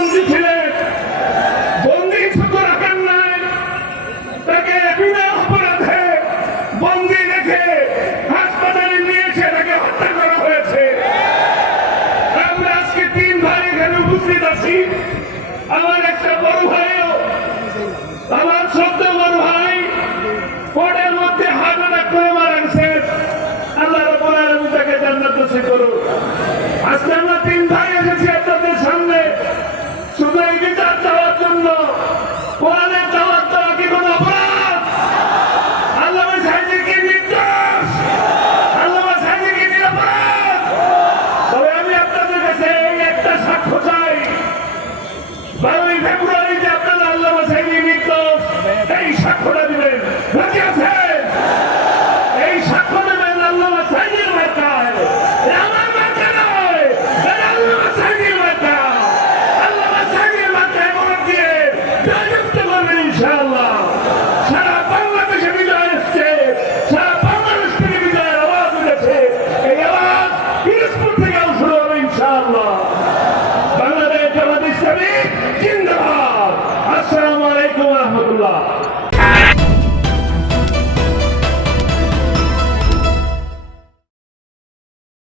বন্দী ছিলেন, বন্দী শুধু রাখার নাই, তাকে বিনা অপরাধে বন্দী রেখে হাসপাতালে নিয়ে এসে তাকে হত্যা করা হয়েছে। আমরা আজকে 3 ভাই এখানে উপস্থিত আছি। আমার একটা বড় ভাইও, আমার ছোট্ট বড় ভাই কোর্টের মধ্যে হার্ট অ্যাটাক করে মারা গেছে। আল্লাহ রাব্বুল আলামিন তাকে জান্নাত নসিব করুন। আজকে আমরা